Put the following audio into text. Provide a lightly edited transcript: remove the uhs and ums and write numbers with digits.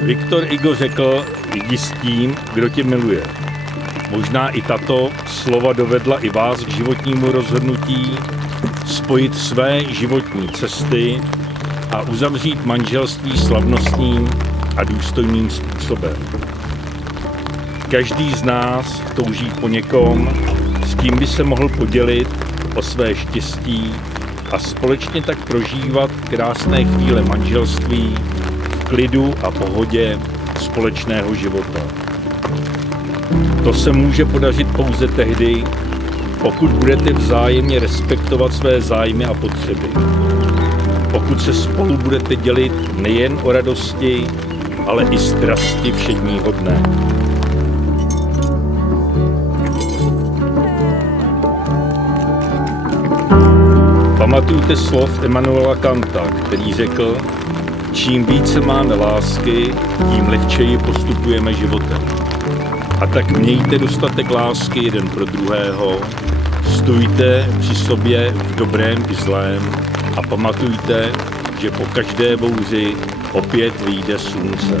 Viktor Hugo řekl, jdi s tím, kdo tě miluje. Možná i tato slova dovedla i vás k životnímu rozhodnutí spojit své životní cesty a uzavřít manželství slavnostním a důstojným způsobem. Každý z nás touží po někom, s kým by se mohl podělit o své štěstí a společně tak prožívat krásné chvíle manželství v klidu a pohodě společného života. To se může podařit pouze tehdy, pokud budete vzájemně respektovat své zájmy a potřeby. Pokud se spolu budete dělit nejen o radosti, ale i strasti všedního dne. Pamatujte slov Immanuela Kanta, který řekl, čím více máme lásky, tím lehčeji postupujeme životem. A tak mějte dostatek lásky jeden pro druhého, stůjte při sobě v dobrém i zlém a pamatujte, že po každé bouři opět vyjde slunce.